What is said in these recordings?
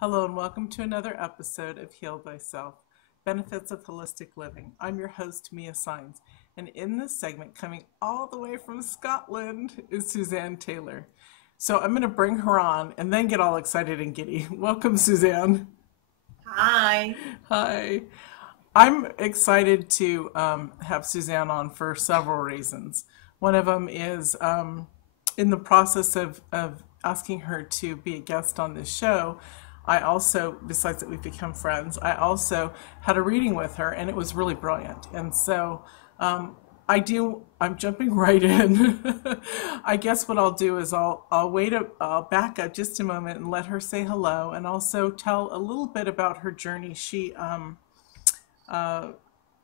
Hello and welcome to another episode of Heal Thyself, Benefits of Holistic Living. I'm your host, Mia Saenz, and in this segment, coming all the way from Scotland, is Suzanne Taylor. So I'm going to bring her on and then get all excited and giddy. Welcome, Suzanne. Hi. Hi. I'm excited to have Suzanne on for several reasons. One of them is in the process of asking her to be a guest on this show. I also, besides that we've become friends, I also had a reading with her and it was really brilliant. And so I'm jumping right in. I guess what I'll do is I'll back up just a moment and let her say hello and also tell a little bit about her journey. She uh,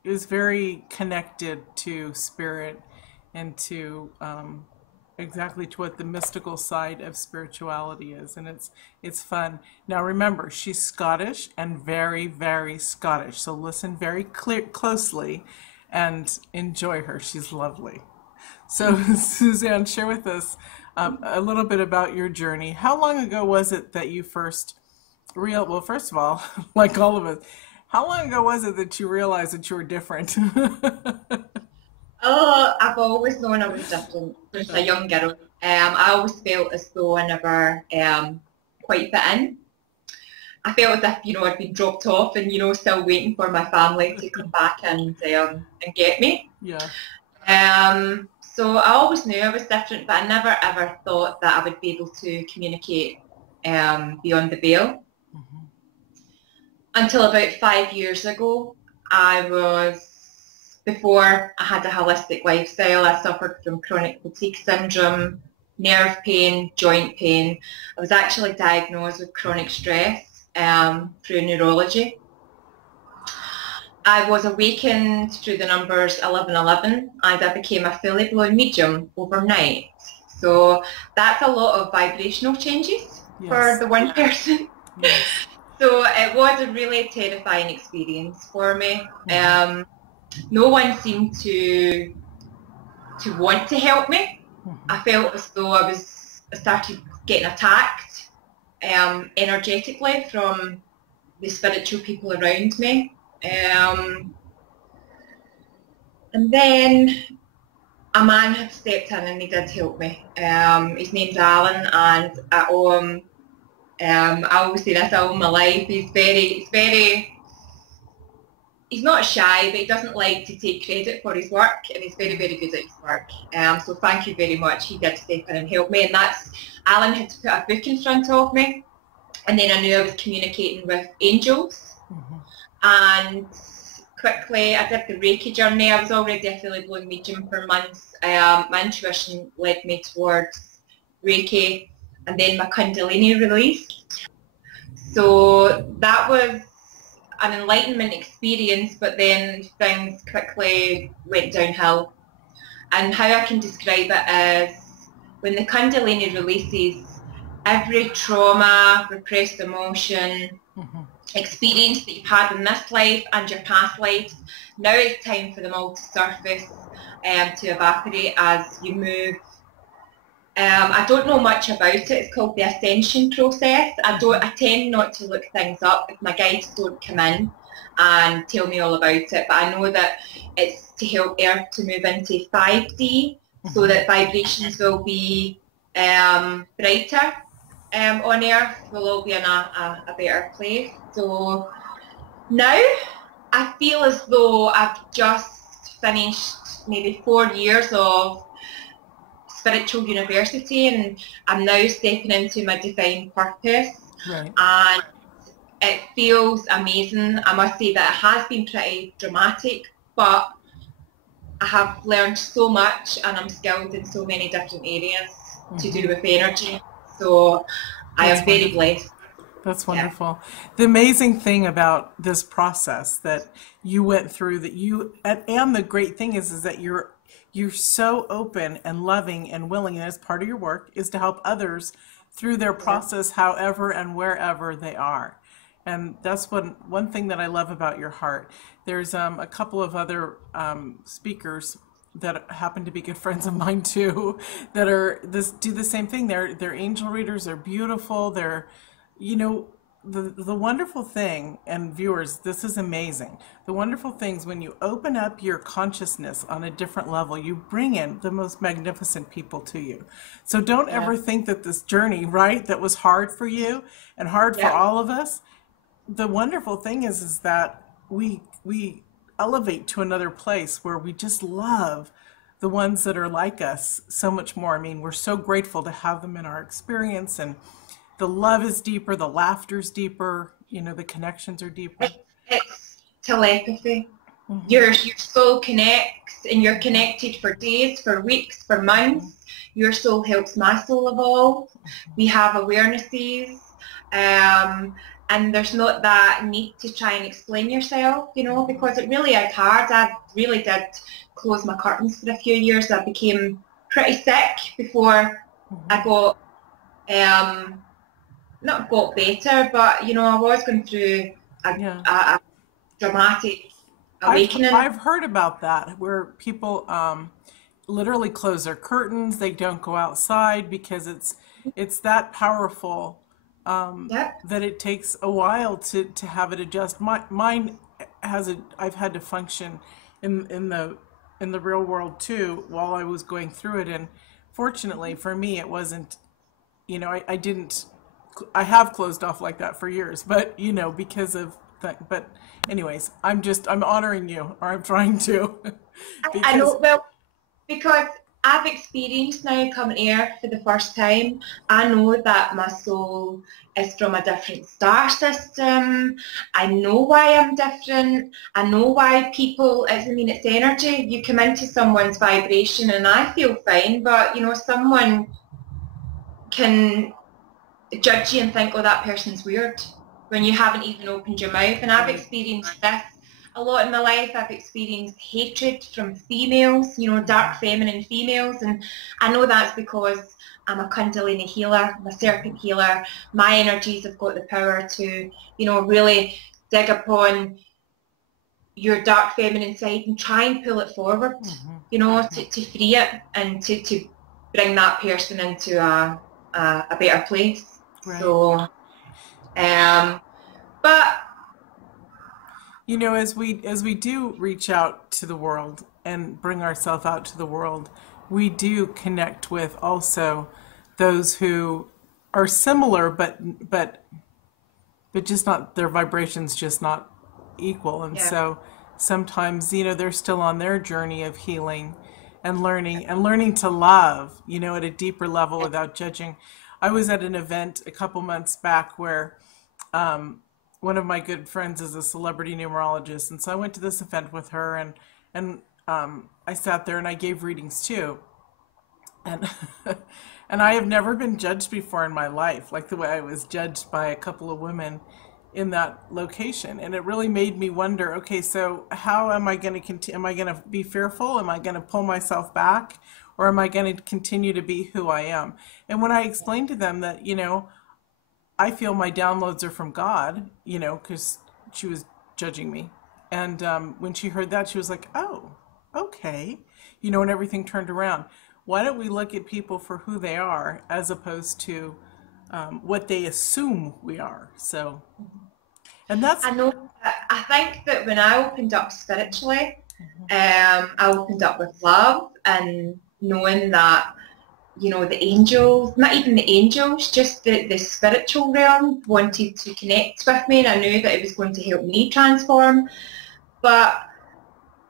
is very connected to spirit and to exactly to what the mystical side of spirituality is, and it's fun. Now remember, she's Scottish and very, very Scottish. So listen very closely and enjoy her. She's lovely. So Suzanne, share with us a little bit about your journey. How long ago was it that you first well, first of all, like all of us, how long ago was it that you realized that you were different? Oh, I've always known I was different since a young girl. I always felt as though I never quite fit in. I felt as if, I'd been dropped off and, still waiting for my family to come back and get me. Yeah. So I always knew I was different, but I never ever thought that I would be able to communicate beyond the veil. Mhm. Until about 5 years ago, before I had a holistic lifestyle, I suffered from chronic fatigue syndrome, nerve pain, joint pain. I was actually diagnosed with chronic stress through neurology. I was awakened through the numbers 1111 and I became a fully blown medium overnight. So that's a lot of vibrational changes for Yes. the one person. Yes. So it was a really terrifying experience for me. Mhm. No one seemed to want to help me. Mhm. I felt as though I started getting attacked energetically from the spiritual people around me. And then a man had stepped in and he did help me. His name's Alan, and I owe him. I always say this, I owe him my life. He's not shy, but he doesn't like to take credit for his work, and he's very, very good at his work. So thank you very much. He did step in and help me, and Alan had to put a book in front of me, and then I knew I was communicating with angels, Mhm. and quickly I did the Reiki journey. I was already a fully blown medium for months. My intuition led me towards Reiki, and then my Kundalini released. So that was an enlightenment experience, but then things quickly went downhill. And how I can describe it is when the Kundalini releases, every trauma, repressed emotion, Mhm. experience that you've had in this life and your past lives, now it's time for them all to surface, to evaporate as you move. I don't know much about it. It's called the ascension process. I tend not to look things up if my guides don't come in and tell me all about it. But I know that it's to help Earth to move into 5D so Mhm. that vibrations will be brighter on Earth. We'll all be in a better place. So now I feel as though I've just finished maybe 4 years of spiritual university, and I'm now stepping into my defined purpose, Right. and it feels amazing. I must say that it has been pretty dramatic, but I have learned so much and I'm skilled in so many different areas to do Mhm. with energy. So I That's am very wonderful. blessed. That's Yeah. wonderful. The amazing thing about this process that you went through, that and the great thing is that you're so open and loving and willing, and as part of your work is to help others through their Yeah. process, however and wherever they are. And that's one thing that I love about your heart. There's a couple of other speakers that happen to be good friends of mine too, that are this do the same thing. They're angel readers. They're beautiful. They're, you know, the wonderful thing, and viewers, this is amazing. The wonderful things when you open up your consciousness on a different level, you bring in the most magnificent people to you. So don't Yeah. ever think that this journey, right, that was hard for you and hard for Yeah. all of us, the wonderful thing is that we elevate to another place where we just love the ones that are like us so much more. I mean, we're so grateful to have them in our experience, and the love is deeper, the laughter's deeper, the connections are deeper. It's telepathy. Hmm. Your soul connects, and you're connected for days, for weeks, for months. Your soul helps my soul evolve. We have awarenesses, and there's not that need to try and explain yourself, because it really is hard. I really did close my curtains for a few years. I became pretty sick before I got, not got better, but I was going through Yeah. a dramatic I've awakening. I've heard about that where people literally close their curtains, they don't go outside because it's that powerful, Yep. that it takes a while to have it adjust. Mine I've had to function in the real world too while I was going through it, and fortunately for me it wasn't, I didn't, I have closed off like that for years, but because of that. But anyways, I'm honoring you, or I'm trying to, I because know, well, because I've experienced now coming here for the first time. I know that my soul is from a different star system. I know why I'm different. I know why it's energy. You come into someone's vibration and I feel fine, but someone can judge you and think, oh, that person's weird, when you haven't even opened your mouth. And I've right. experienced this a lot in my life. I've experienced hatred from females, dark feminine females. And I know that's because I'm a Kundalini healer, I'm a serpent healer. My energies have got the power to, really dig upon your dark feminine side and try and pull it forward, Hmm. to free it and to bring that person into a better place. Right. So, but As we do reach out to the world and bring ourselves out to the world, we do connect with also those who are similar, but just not, their vibrations just not equal. And yeah, so sometimes, they're still on their journey of healing and learning to love, at a deeper level yeah, without judging. I was at an event a couple months back where one of my good friends is a celebrity numerologist, and so I went to this event with her, and I sat there and I gave readings too, and and I have never been judged before in my life, like the way I was judged by a couple of women in that location. And it really made me wonder, okay, so how am I going to continue? Am I going to be fearful? Am I going to pull myself back? Or am I going to continue to be who I am? And when I explained to them that, I feel my downloads are from God, because she was judging me. And when she heard that, she was like, oh, okay. And everything turned around. Why don't we look at people for who they are as opposed to what they assume we are? So, and that's, I know. I think that when I opened up spiritually, I opened up with love and knowing that, the angels, not even the angels, just the spiritual realm wanted to connect with me, and I knew that it was going to help me transform. But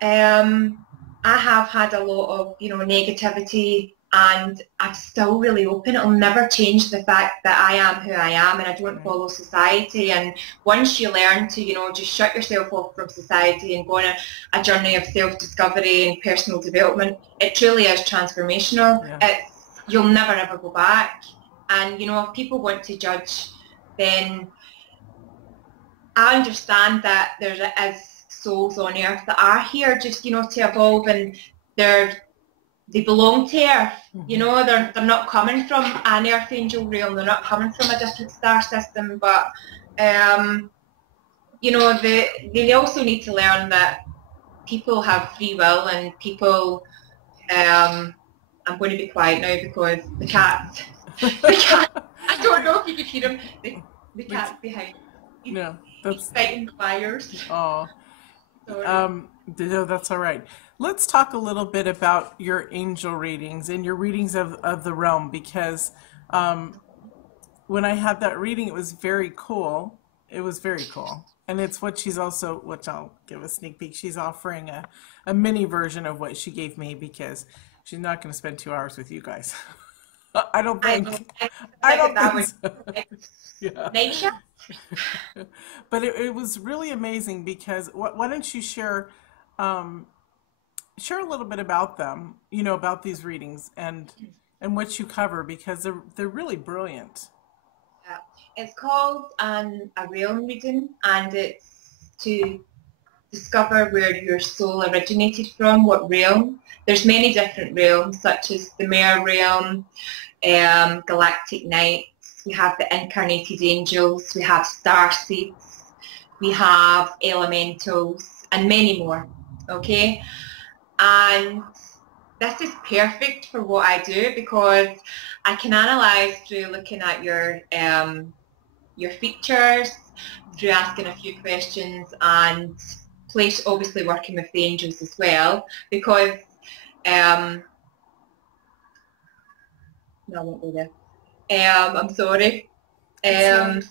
I have had a lot of, negativity, and I'm still really open. It'll never change the fact that I am who I am, and I don't right. follow society. And once you learn to, just shut yourself off from society and go on a journey of self-discovery and personal development, it truly is transformational. Yeah. You'll never ever go back. And, if people want to judge, then I understand that there is souls on earth that are here just, to evolve, and they belong to Earth. They're not coming from an Earth angel realm. They're not coming from a different star system. But they also need to learn that people have free will, and people. I'm going to be quiet now because the cat. I don't know if you could hear him. The cat's behind. No, He's that's, fighting fires. oh, Sorry. no, that's all right. Let's talk a little bit about your angel readings and your readings of the realm, because when I had that reading, it was very cool. It was very cool. And it's what she's also, which I'll give a sneak peek, she's offering a mini version of what she gave me, because she's not going to spend 2 hours with you guys. I don't I know. think. I I figured don't that think would so. Yeah. night shift. But it was really amazing because why don't you um, share a little bit about them, about these readings and what you cover, because they're really brilliant. Yeah. It's called a realm reading, and it's to discover where your soul originated from, what realm. There's many different realms, such as the mare realm, galactic nights. We have the incarnated angels. We have star seeds. We have elementals, and many more. Okay, and this is perfect for what I do because I can analyze through looking at your features, through asking a few questions, and place obviously working with the angels as well, because no, I won't go there. I'm sorry. It's not. Um,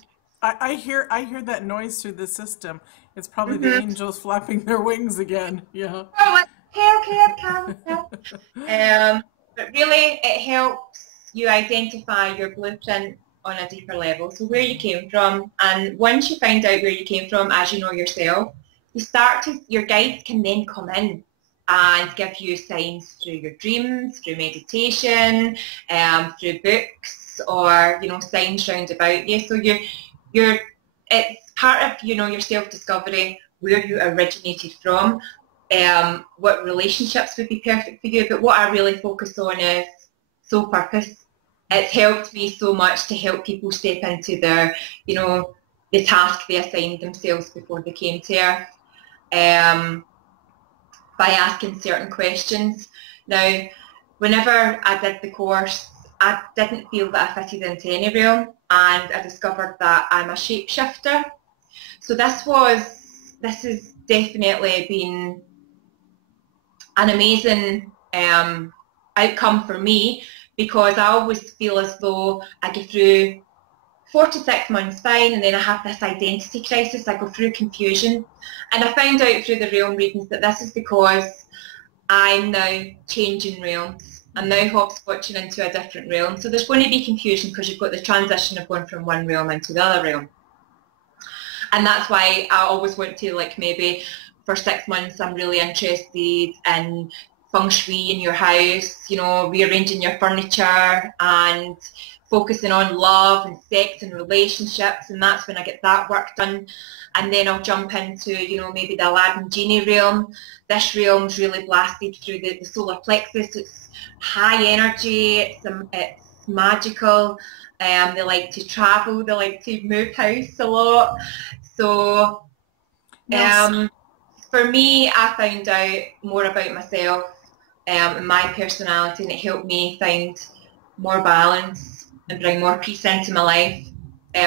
I hear that noise through the system. It's probably the mhm. angels flapping their wings again. Yeah. Oh, okay, calm down. But really, it helps you identify your blueprint on a deeper level. So where you came from, and once you find out where you came from, as you know yourself, your guides can then come in and give you signs through your dreams, through meditation, through books, or signs round about you. So you're it's part of your self-discovery, where you originated from, what relationships would be perfect for you. But what I really focus on is soul purpose. It's helped me so much to help people step into the task they assigned themselves before they came to Earth, by asking certain questions. Now, whenever I did the course, I didn't feel that I fitted into any realm, and I discovered that I'm a shapeshifter. So this has definitely been an amazing outcome for me, because I always feel as though I go through 4 to 6 months fine, and then I have this identity crisis. I go through confusion, and I found out through the realm readings that this is because I'm now changing realms. I'm now hopscotching into a different realm. So there's going to be confusion because you've got the transition of going from one realm into the other realm. And that's why I always want to, maybe for 6 months, I'm really interested in feng shui in your house, rearranging your furniture and focusing on love and sex and relationships. And that's when I get that work done. And then I'll jump into, maybe the Aladdin Genie realm. This realm's really blasted through the solar plexus. It's high energy. It's magical. They like to travel. They like to move house a lot. So Now, for me, I found out more about myself and my personality, and it helped me find more balance and bring more peace into my life.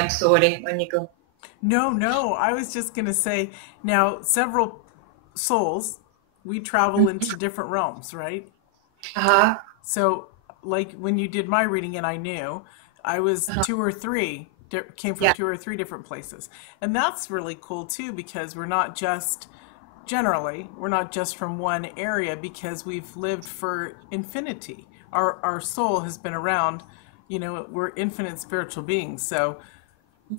Sorry, when you go. no, no. I was just going to say, now, several souls, we travel into different realms, right? Uh-huh. So, like when you did my reading, and I knew I was Uh-huh. two or three, came from Yeah. 2 or 3 different places. And that's really cool too, because we're not just from one area, because we've lived for infinity. Our soul has been around, we're infinite spiritual beings. So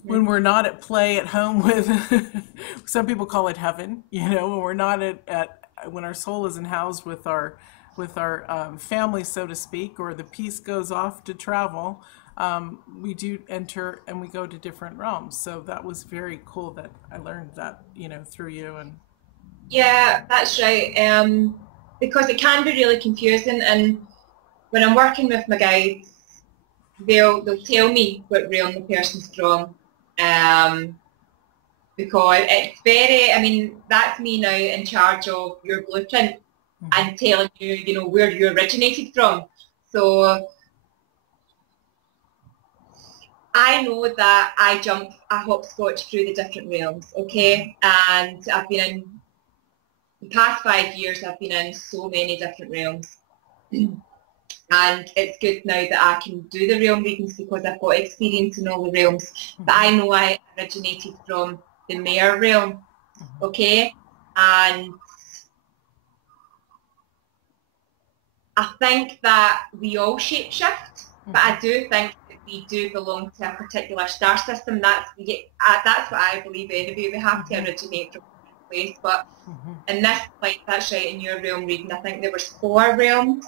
when Mhm. we're not at play at home with, some people call it heaven, when we're not when our soul isn't housed with our family, so to speak, or the piece goes off to travel, we do enter and we go to different realms. So that was very cool that I learned that, through you. And Yeah, that's right. Because it can be really confusing, and when I'm working with my guides, they'll tell me what realm the person's from. Um, because it's very, I mean, that's me now in charge of your blueprint mhm. and telling you, where you originated from. So I know that I hopscotch through the different realms, okay? And I've been in the past 5 years, I've been in so many different realms. And it's good now that I can do the realm readings because I've got experience in all the realms. But I know I originated from the mare realm, okay? And I think that we all shapeshift, but I do think that we do belong to a particular star system. That's what I believe anyway. We have to originate from a place. But in this, like that's right, in your realm reading, I think there was 4 realms.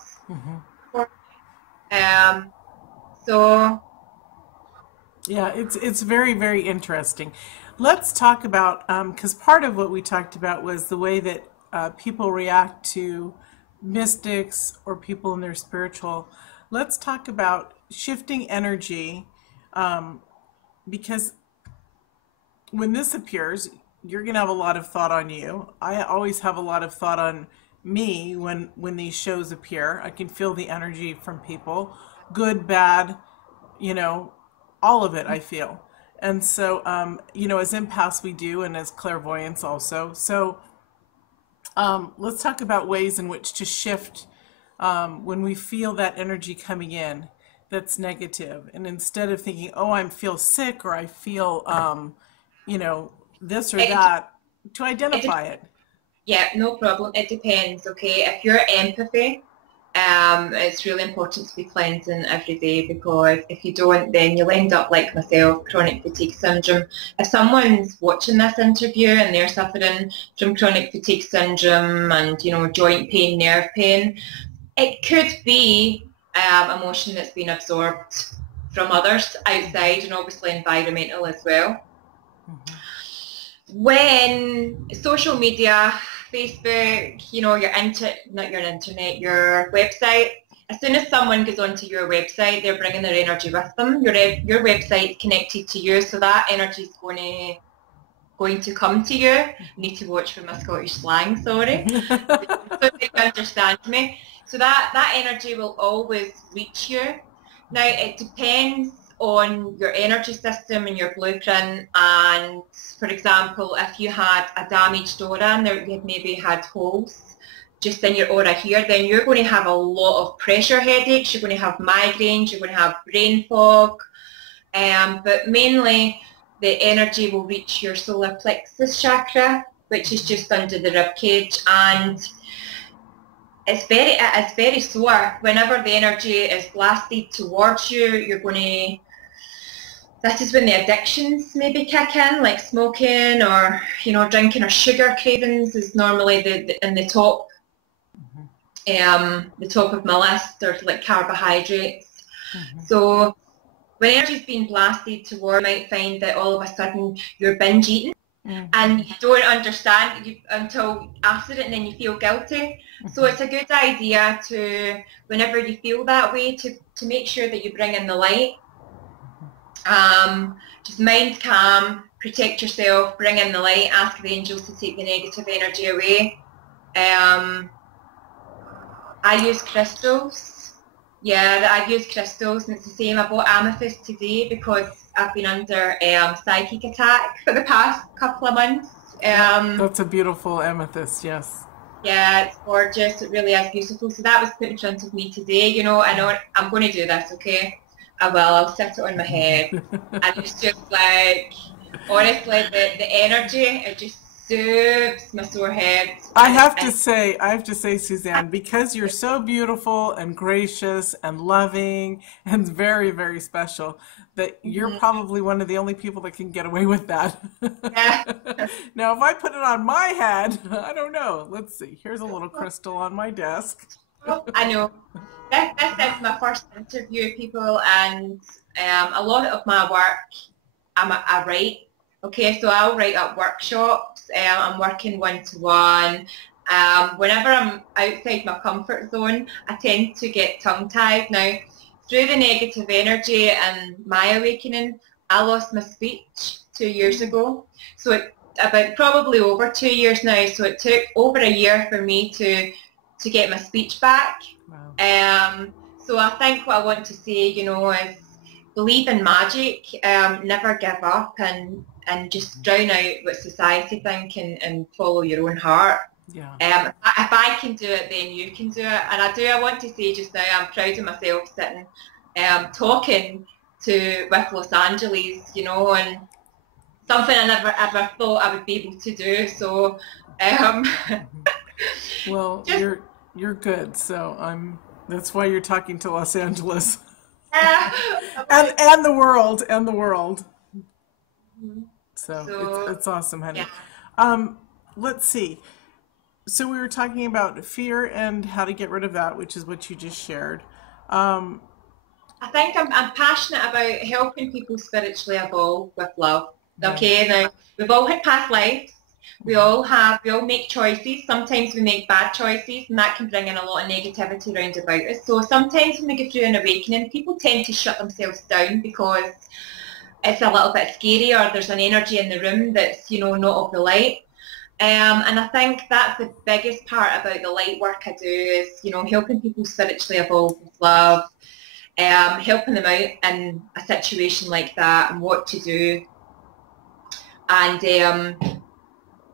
So yeah, it's very, very interesting. Let's talk about, because part of what we talked about was the way that people react to mystics or people in their spiritual. Let's talk about shifting energy, because when this appears, you're going to have a lot of thought on you. I always have a lot of thought on me when these shows appear. I can feel the energy from people, good, bad, you know, all of it I feel. And so, you know, as empaths we do, and as clairvoyants also. So let's talk about ways in which to shift when we feel that energy coming in that's negative. And instead of thinking, oh, I feel sick or I feel, you know, this or that, to identify it. Yeah, no problem. It depends, okay? If you're empathy, it's really important to be cleansing every day, because if you don't, then you'll end up like myself, chronic fatigue syndrome. If someone's watching this interview and they're suffering from chronic fatigue syndrome and, you know, joint pain, nerve pain, it could be emotion that's been absorbed from others outside, and obviously environmental as well. When social media, Facebook, you know, your website, as soon as someone goes onto your website, they're bringing their energy with them. Your website's connected to you, so that energy is going to come to you. I need to watch for my Scottish slang, sorry. So you understand me. So that energy will always reach you. Now, it depends on your energy system and your blueprint, and for example, if you had a damaged aura and you maybe had holes just in your aura here, then you're going to have a lot of pressure headaches, you're going to have migraines, you're going to have brain fog, but mainly the energy will reach your solar plexus chakra, which is just under the rib cage, and it's very sore. Whenever the energy is blasted towards you, you're going to, that is when the addictions maybe kick in, like smoking or, you know, drinking, or sugar cravings is normally in the top of my list, or like carbohydrates. So when energy's being blasted toward, you might find that all of a sudden you're binge eating, and you don't understand until after it, and then you feel guilty. So it's a good idea to, whenever you feel that way, to make sure that you bring in the light. Just mind calm, protect yourself, bring in the light, ask the angels to take the negative energy away. I use crystals. Yeah, I've used crystals, and it's the same. I bought amethyst today because I've been under psychic attack for the past couple of months. That's a beautiful amethyst, yes. Yeah, it's gorgeous. It really is beautiful. So that was put in front of me today. You know, I know I'm going to do this, okay? I will. I'll sit it on my head. And it's just like, honestly, the energy, it just soothes my sore head. I have to say, Suzanne, because you're so beautiful and gracious and loving and very, very special, that you're probably one of the only people that can get away with that. Yeah. Now, if I put it on my head, I don't know. Let's see. Here's a little crystal on my desk. I know. This is my first interview, people, and a lot of my work, I write. Okay, so I'll write at workshops. I'm working one-to-one. Whenever I'm outside my comfort zone, I tend to get tongue-tied. Now, through the negative energy and my awakening, I lost my speech 2 years ago. So about probably over 2 years now. So it took over a year for me to get my speech back. Wow. So I think what I want to say, you know, is believe in magic, never give up, and just drown out what society think and follow your own heart. Yeah. If I can do it, then you can do it. And I want to say just now, I'm proud of myself sitting, talking with Los Angeles, you know, and something I never ever thought I would be able to do. So, Well, just, you're good. So that's why you're talking to Los Angeles like, and the world. So so it's awesome, honey. yeah. Let's see. So we were talking about fear and how to get rid of that, which is what you just shared. Um, I think I'm passionate about helping people spiritually evolve with love. right. Okay, now we've all had past lives. We all make choices. Sometimes we make bad choices and that can bring in a lot of negativity around about us. So sometimes when we go through an awakening, people tend to shut themselves down because it's a little bit scary or there's an energy in the room that's, you know, not of the light. And I think that's the biggest part about the light work I do is, you know, helping people spiritually evolve with love, helping them out in a situation like that and what to do, and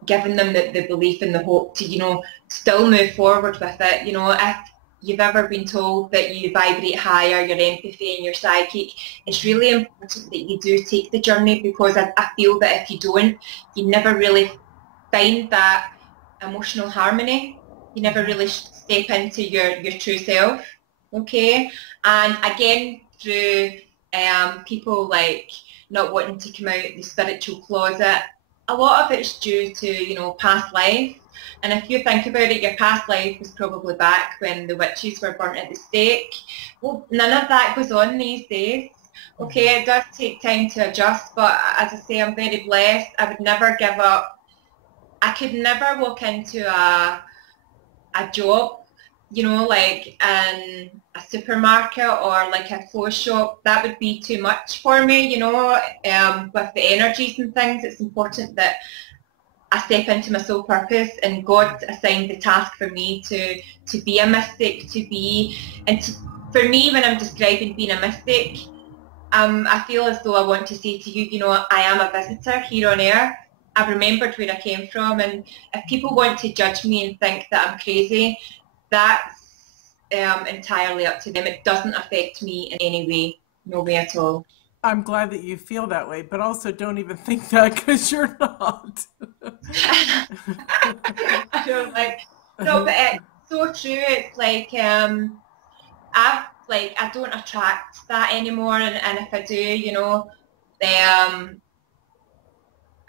giving them the belief and the hope to, you know, still move forward with it. You know, if you've ever been told that you vibrate higher, your empathy and your psychic, it's really important that you do take the journey, because I feel that if you don't, you never really find that emotional harmony. You never really step into your true self. Okay, and again through people like not wanting to come out the spiritual closet, a lot of it's due to, you know, past life. And if you think about it, your past life was probably back when the witches were burnt at the stake. Well, none of that goes on these days. Okay, it does take time to adjust, but as I say, I'm very blessed. I would never give up. I could never walk into a job, you know, like in a supermarket or like a clothes shop. That would be too much for me, you know. With the energies and things, it's important that I step into my soul purpose, and God assigned the task for me to be a mystic, for me, when I'm describing being a mystic, I feel as though I want to say to you, you know, I am a visitor here on earth. I've remembered where I came from, and if people want to judge me and think that I'm crazy, that's entirely up to them. It doesn't affect me in any way, no way at all. I'm glad that you feel that way, but also don't even think that because you're not. I don't like, no, but it's so true. It's like I don't attract that anymore, and if I do, you know, um,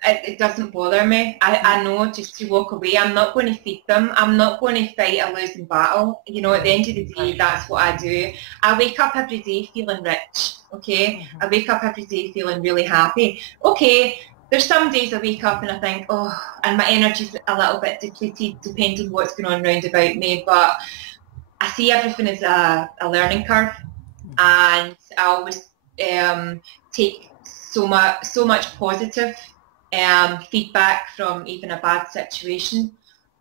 it doesn't bother me. I know just to walk away. I'm not going to feed them. I'm not going to fight a losing battle. You know, at the end of the day, that's what I do. I wake up every day feeling rich, okay? I wake up every day feeling really happy. Okay, there's some days I wake up and I think, oh, and my energy's a little bit depleted depending what's going on round about me, but I see everything as a learning curve, and I always take so much positive feedback from even a bad situation,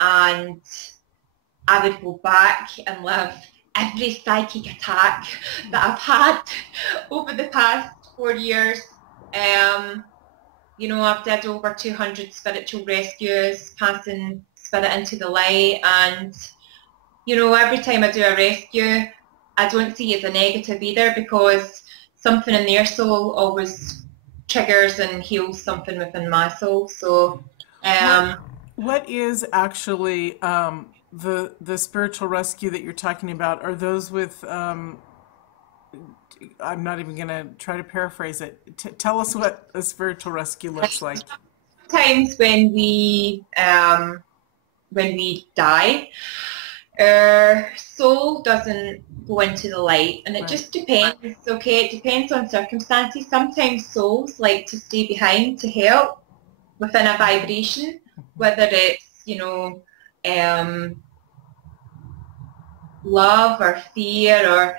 and I would go back and live every psychic attack that I've had over the past 4 years. You know, I've did over 200 spiritual rescues, passing spirit into the light, and you know, every time I do a rescue, I don't see it as a negative either, because something in their soul always triggers and heals something within my soul. So, What is actually the spiritual rescue that you're talking about? Are those with I'm not even going to try to paraphrase it. Tell us what a spiritual rescue looks like. sometimes when we die, our soul doesn't go into the light, and it Right. just depends. Okay, it depends on circumstances. Sometimes souls like to stay behind to help within a vibration, whether it's, you know, love or fear, or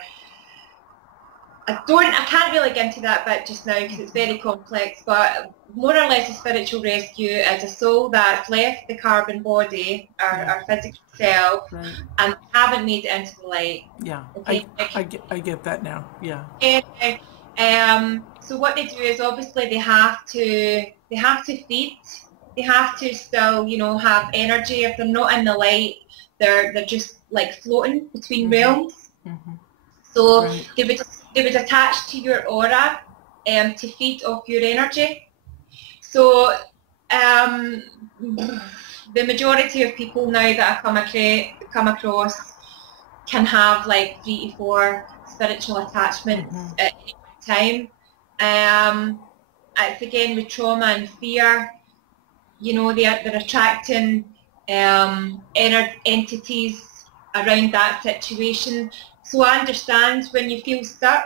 I can't really get into that bit just now because it's very complex, but more or less a spiritual rescue is a soul that's left the carbon body, our physical self, Right. and haven't made it into the light. Yeah. Okay, I get that now. Yeah. and So what they do is obviously they have to feed. They have to still, you know, have energy. If they're not in the light, they're just like floating between realms. So Right. they would attach to your aura to feed off your energy. So um, the majority of people now that I come across can have like 3 to 4 spiritual attachments at any time. It's again with trauma and fear. You know, they're attracting entities around that situation. So I understand when you feel stuck,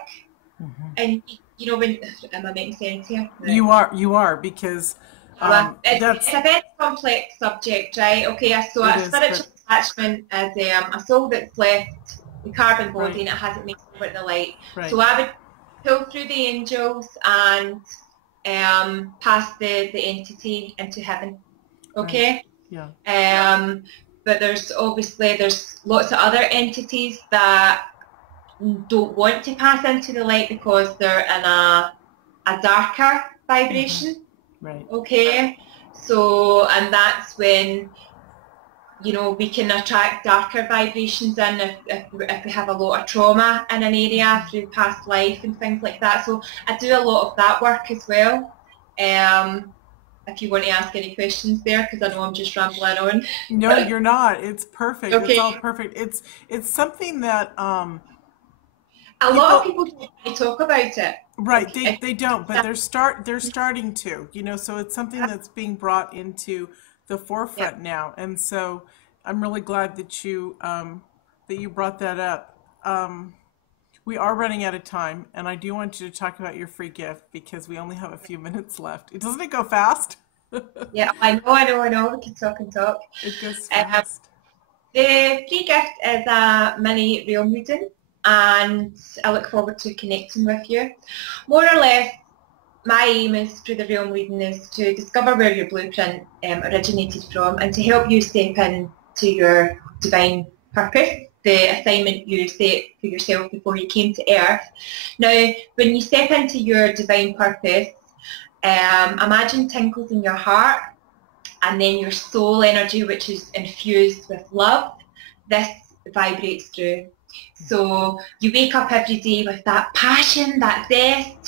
and you know, when am I making sense here? Right. You are, because Well, it's that's a very complex subject, right? Okay, so it a is, spiritual but attachment is a soul that's left the carbon body right, and it hasn't made it over the light. right, So I would pull through the angels and pass the entity into heaven. right, Okay? yeah, But there's lots of other entities that don't want to pass into the light because they're in a darker vibration. right, Okay, so and that's when, you know, we can attract darker vibrations in if we have a lot of trauma in an area through past life and things like that. So I do a lot of that work as well. If you want to ask any questions there, because I know I'm just rambling on. No, you're not. It's perfect. It's Okay, all perfect. It's something that a lot of people, people don't want to talk about it. right, Okay, they don't, but they're starting to, you know, so it's something that's being brought into the yeah. forefront now. And so I'm really glad that you brought that up. We are running out of time, and I do want you to talk about your free gift because we only have a few minutes left. Doesn't it go fast? Yeah, I know. We can talk and talk. It goes Um, fast. the free gift is a mini realm reading, and I look forward to connecting with you. More or less, my aim is through the realm reading is to discover where your blueprint originated from and to help you step into your divine purpose, the assignment you set for yourself before you came to Earth. Now, when you step into your divine purpose, imagine tingles in your heart and then your soul energy, which is infused with love, this vibrates through. So you wake up every day with that passion, that zest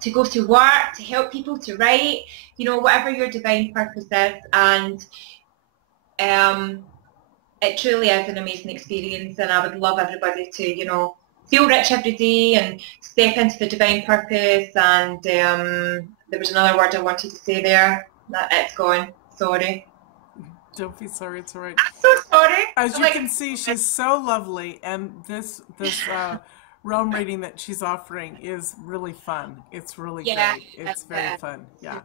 to go to work, to help people, to write, you know, whatever your divine purpose is. And it truly is an amazing experience, and I would love everybody to, you know, feel rich every day and step into the divine purpose. And there was another word I wanted to say there. That it's gone. Sorry. Don't be sorry, it's all right. I'm so sorry. As you Like, can see, she's so lovely, and this realm reading that she's offering is really fun. It's really yeah, great. It's very fun. Yeah,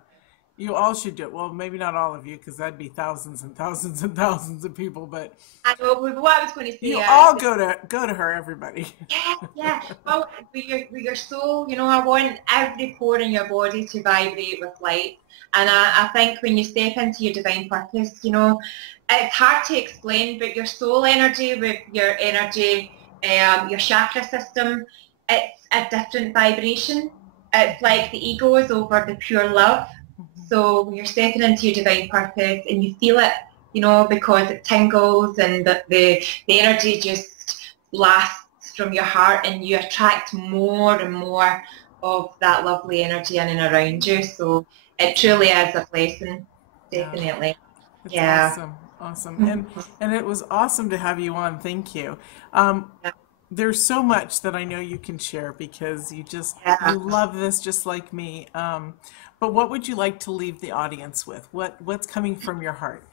you all should do it. Well, maybe not all of you, because that'd be thousands and thousands and thousands of people. But I know. But what I was going to say you is, all go to her, everybody. yeah. Well, with your soul, you know, I want every pore in your body to vibrate with light. And I think when you step into your divine purpose, you know, it's hard to explain, but your soul energy with your energy, your chakra system, it's a different vibration. It's like the ego is over the pure love. So when you're stepping into your divine purpose and you feel it, you know, because it tingles and the energy just blasts from your heart and you attract more and more of that lovely energy in and around you. So it truly is a blessing, Yeah, definitely. it's Yeah. awesome, awesome, and it was awesome to have you on. Thank you. Um, there's so much that I know you can share because Yeah. you love this just like me. But what would you like to leave the audience with? What's coming from your heart?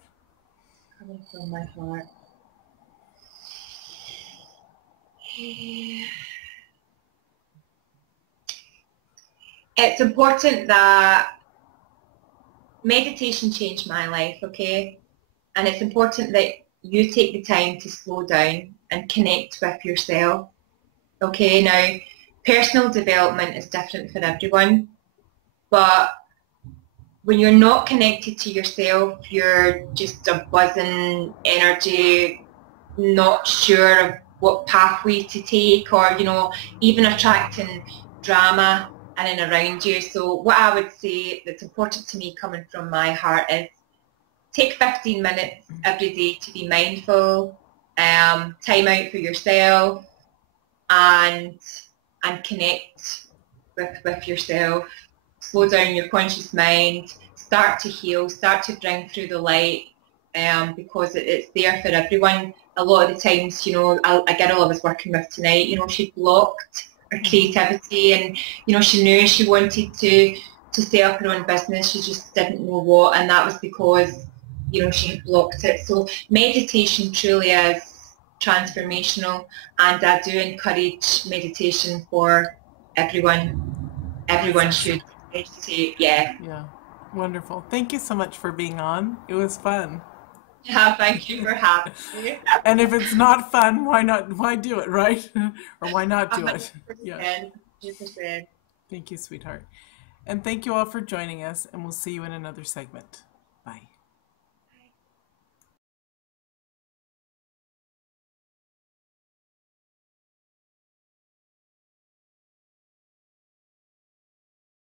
Coming from my heart. It's important that meditation changed my life, okay? And it's important that you take the time to slow down and connect with yourself. Okay, now personal development is different for everyone, but when you're not connected to yourself, you're just a buzzing energy, not sure of what pathway to take, or, you know, even attracting drama and then around you. So what I would say that's important to me coming from my heart is take 15 minutes every day to be mindful, time out for yourself, and connect with yourself. Slow down your conscious mind, start to heal, start to bring through the light, because it's there for everyone. A lot of the times, you know, a girl I was working with tonight, you know, she blocked her creativity, and, you know, she knew she wanted to set up her own business, she just didn't know what, and that was because, you know, she had blocked it. So meditation truly is transformational, and I do encourage meditation for everyone. Everyone should meditate, yeah. Yeah, wonderful. Thank you so much for being on. It was fun. Yeah, thank you for having me. And if it's not fun, why not? Why do it, right? Or why not do it? Yeah. 100%, 100%. Thank you, sweetheart. And thank you all for joining us, and we'll see you in another segment. Bye.